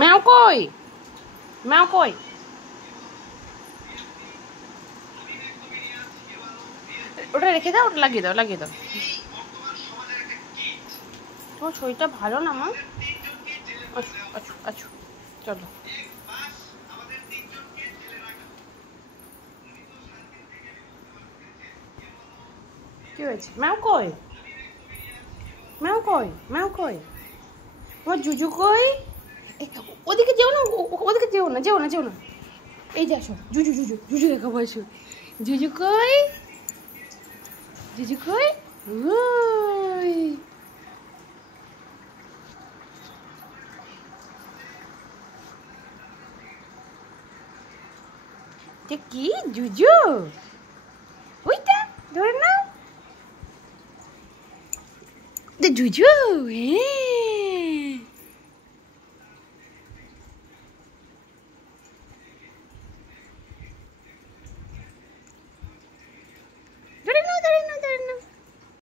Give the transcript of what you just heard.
ম্যাও কই? ম্যাও কই? ওটা রেখে দাও, ওটা লাগিয়ে দাও, লাগিয়ে দাও। তোমার শরীরটা ভালো না মা? আচ্ছা আচ্ছা আচ্ছা, চলো। কি হয়েছে? ম্যাও কই? ম্যাও কই? ম্যাও কই? তোমার জুজু কই? ওদিকে যেও না, ওদিকে যেও না, যেও না, যেও না। এই যে আসো, জুজু জুজু জুজু দেখাবো, আসো। জুজু কই? জুজু কই? ওই যে কি জুজু? ওইটা ধরে নাও, জুজু। হ্যাঁ।